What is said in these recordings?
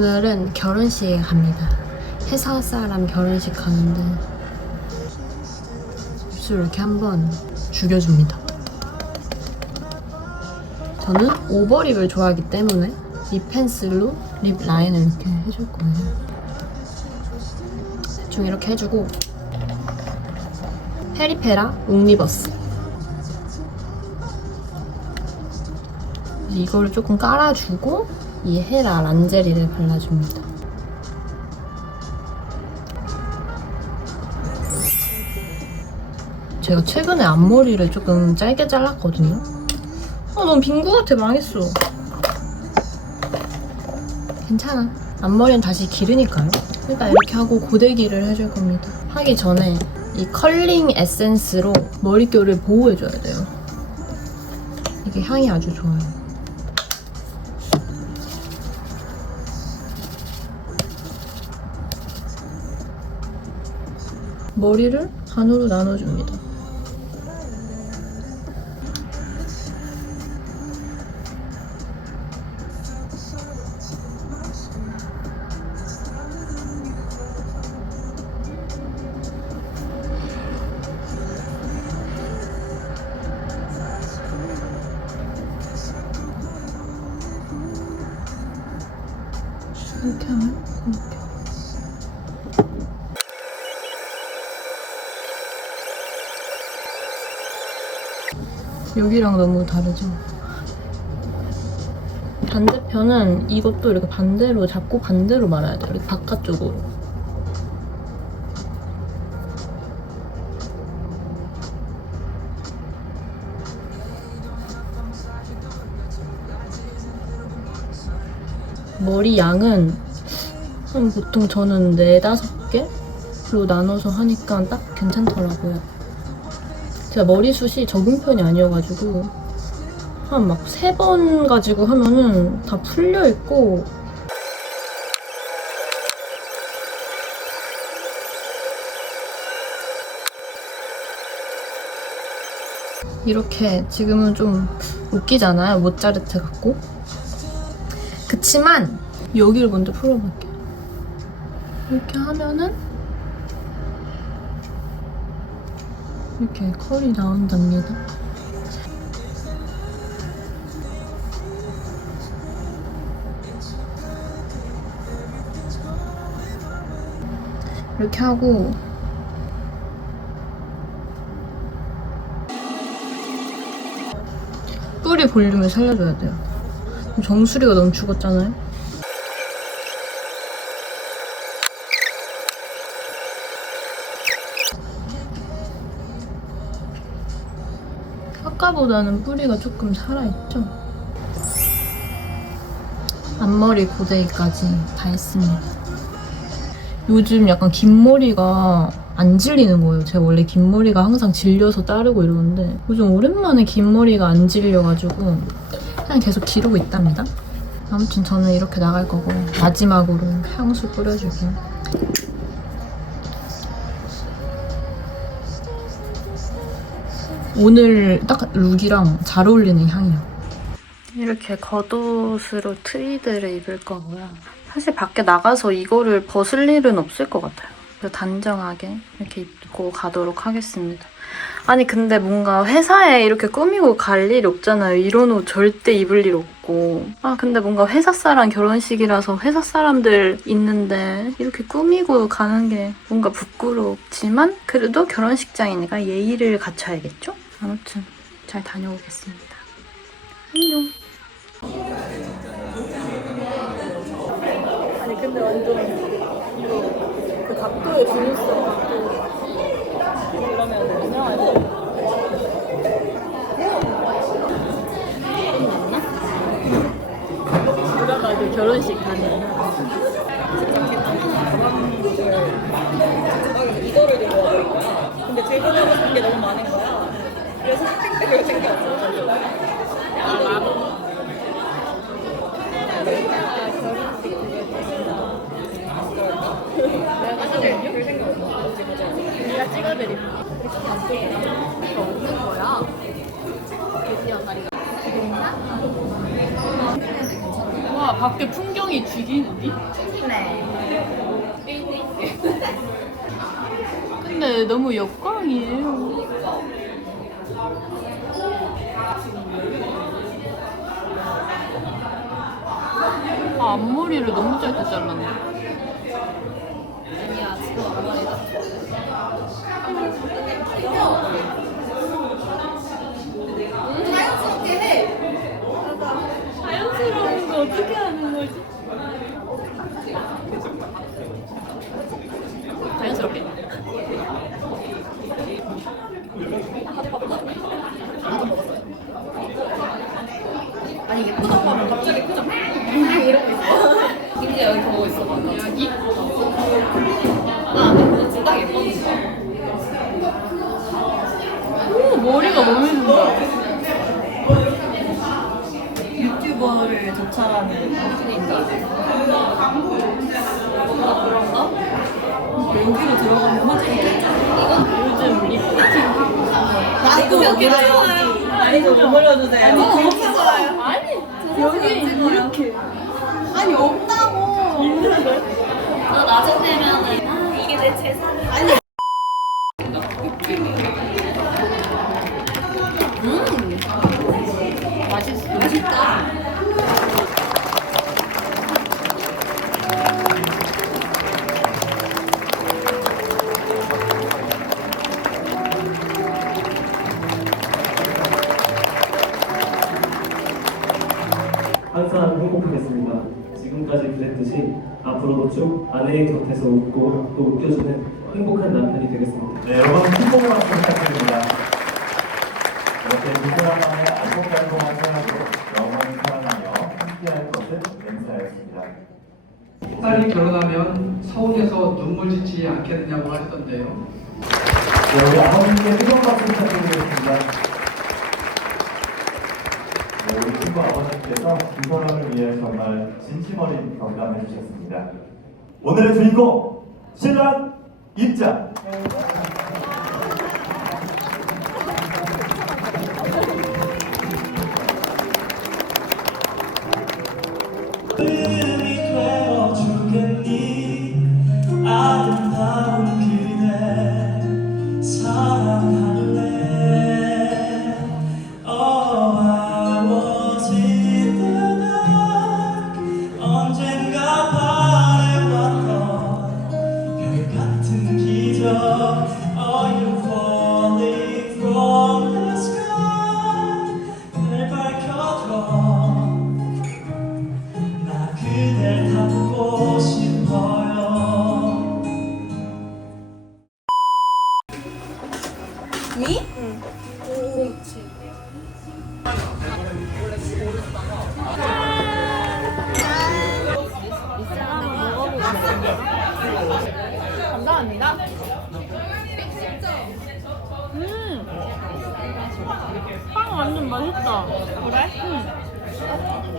오늘은 결혼식에 갑니다. 회사 사람 결혼식 가는데 입술 이렇게 한번 죽여줍니다. 저는 오버립을 좋아하기 때문에 립 펜슬로 립 라인을 이렇게 해줄 거예요. 대충 이렇게 해주고 페리페라 웅리버스 이거를 조금 깔아주고 이 헤라 란제리를 발라줍니다. 제가 최근에 앞머리를 조금 짧게 잘랐거든요. 아 너무 빈구 같아 망했어. 괜찮아. 앞머리는 다시 기르니까요. 일단 이렇게 하고 고데기를 해줄 겁니다. 하기 전에 이 컬링 에센스로 머릿결을 보호해줘야 돼요. 이게 향이 아주 좋아요. 머리를 반으로 나눠줍니다. 이렇게 하면 여기랑 너무 다르죠? 반대편은 이것도 이렇게 반대로 잡고 반대로 말아야 돼요. 이렇게 바깥쪽으로. 머리 양은 한 보통 저는 네다섯 개로 나눠서 하니까 딱 괜찮더라고요. 제가 머리숱이 적은 편이 아니어가지고 한 막 세 번 가지고 하면은 다 풀려 있고. 이렇게 지금은 좀 웃기잖아요 모짜르트 같고. 그치만 여기를 먼저 풀어볼게요. 이렇게 하면은 이렇게 컬이 나온답니다. 이렇게 하고 뿌리 볼륨을 살려줘야 돼요. 정수리가 너무 죽었잖아요. 아까보다는 뿌리가 조금 살아있죠? 앞머리 고데기까지 다 했습니다. 요즘 약간 긴 머리가 안 질리는 거예요. 제가 원래 긴 머리가 항상 질려서 자르고 이러는데 요즘 오랜만에 긴 머리가 안 질려가지고 그냥 계속 기르고 있답니다. 아무튼 저는 이렇게 나갈 거고 마지막으로 향수 뿌려주고 오늘 딱 룩이랑 잘 어울리는 향이야. 이렇게 겉옷으로 트위드를 입을 거고요. 사실 밖에 나가서 이거를 벗을 일은 없을 것 같아요. 단정하게 이렇게 입고 가도록 하겠습니다. 아니 근데 뭔가 회사에 이렇게 꾸미고 갈 일이 없잖아요. 이런 옷 절대 입을 일 없고. 아 근데 뭔가 회사 사람 결혼식이라서 회사 사람들 있는데 이렇게 꾸미고 가는 게 뭔가 부끄럽지만 그래도 결혼식장이니까 예의를 갖춰야겠죠? 아무튼 잘 다녀오겠습니다. 안녕. 아니 근데 완전 그 각도에 중요성 각도 그러면 유명하지 누가가 그 결혼식 가는 이거를 들고 와. 근데 들고 가고 싶은 게 너무 많은 거야. 그래서 쇼핑백을 챙겨왔어. 내가 찍어드릴게 없는 거야 드디어 다리가 와와 밖에 풍경이 죽이는데? 네. 근데 너무 역광이에요. 아, 앞머리를 너무 짧게 잘랐네. 자연스럽게 해. 자연스러운 거 어떻게 하는 거지? 자연스럽게. 아니 이게 표정 보면 갑자기 표정 이러고 있어. 김지 여기 보고 있어. 여기? 아, 근데 진짜 예뻤는데. 오, 머리가 너무 예쁜다. 유튜버를 조찰하는 그러니까. 뭔가 그런가? 여기로 들어가면 화질이 요즘 리프팅. 나도 여기라요. 아니 좀 올려주세요. 아니 그렇게 좋아요. 아니, 여기 이렇게. 아니 없다고. 나 나중 되면은 아 이게 내 재산이야. 아니. 항상 행복하겠습니다. 지금까지 그랬듯이 앞으로도 쭉 아내의 곁에서 웃고 또 웃겨주는 행복한 남편이 되겠습니다. 네, 여러분 큰 박수 부탁드립니다. 이렇게 누구랑만의 알콩달콩한 생활로 영원히 사랑하며 함께할 것을 맹세하였습니다. 딸이 결혼하면 서울에서 눈물 짓지 않겠느냐고 하셨던데요. 네, 우리 아버님께 뜨거운 박수 부탁드리겠습니다. 네, 우리 친구 아버님께서 두 사람을 위해 정말 진심 어린 경감해 주셨습니다. 오늘의 주인공 신랑 입장. 감사합니다. 음. 빵 완전 맛있다. 그래? 응.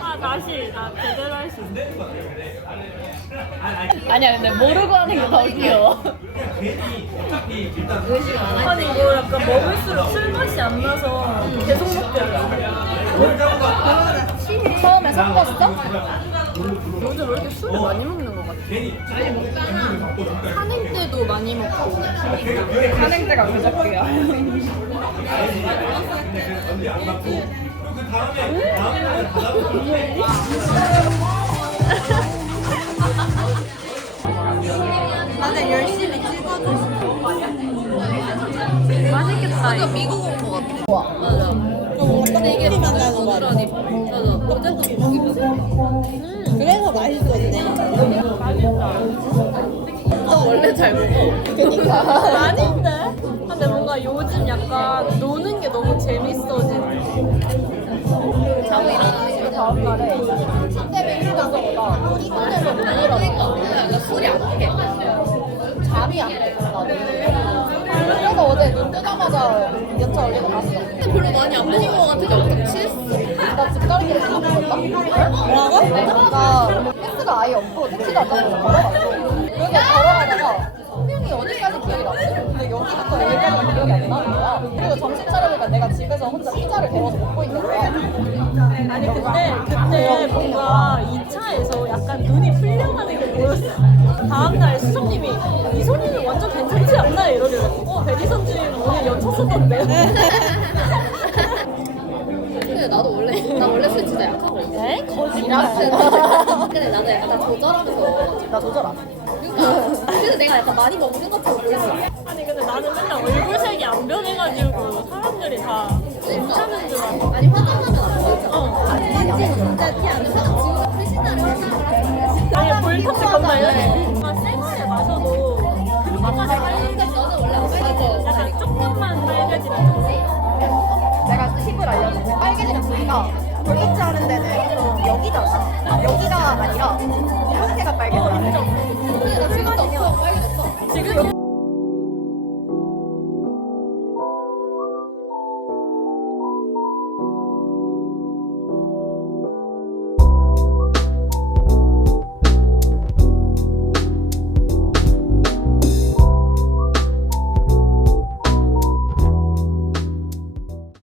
아 다시 나 제대로 할 수 있어. 아니야 근데 모르고 하는 게 더 귀여워. 아니 이거 약간 먹을수록 술 맛이 안 나서 계속 먹게 돼. 처음에 섞었어? 요즘 왜 이렇게 술을 많이 먹는 것 같아? 한행 때도 많이 먹고 한행 때가 그저께야 나는 열심히 찍어줬어. 맛있겠다 이거 미국 온 거 같아. 맞아. 근데 이게 진짜 부드러니. 맞아. 어제도 고기 그래서 맛있었네. 너 원래 잘 먹어. 그니까 아닌데? 근데 뭔가 요즘 약간 노는 게 너무 재밌어진 자고 일어나는 거 다음 날에 상대방 휴가서보다 이번에서 못 일어나. 그러니까 술이 안 깨. 잠이 안 깨. 그래서 어제 눈 뜨자마자 연차 올리고 갔어. 근데 별로 많이 안 먹은 것 같아서 엄청 취했어. 나 집가리 사람들이 다 먹었다? 뭐라고? 나 패스가 아예 없고 택시도 안 타고 걸어갔어. 걸어가다가 성명이 어디까지 기억이 났어? 근데 여기부터 여기까지 기억이 안 나는 거야. 그리고 정신 차려보니까 내가 집에서 혼자 피자를 데워서 먹고 있는 거야. 아니 근데 그때 뭔가 2차에서 약간 눈이 풀려가는 게 보였어. 다음날 수석님이 이소리는 완전 괜찮지 않나 이러길래 어 백이선주임 오늘 연차 썼던데. 근데 나도 원래 나 원래 술 진짜 약하거든. 에? 거짓말. 근데 나도 약간 다 조절하면서 나 조절 안 해. 그러니까 그래서 내가 약간 많이 먹는 것처럼 보였어. 아니 근데 나는 맨날 얼굴색이 안 변해가지고 사람들이 다 괜찮은 줄 알고. 아니 화장하면 안 보이잖아. 어. 아니 진짜 티안 나. 지금 신나를 아니 볼터치 겁나 이렇게. 막 생활에 마셔도 그렇게까지 빨리 너는 원래 안 맞아. 약간 조금만 빨개지면 내가 팁을 알려줄게. 빨개지는 부위가 볼터치 하는 데는 여기잖아. 여기가 아니라 이렇게 지금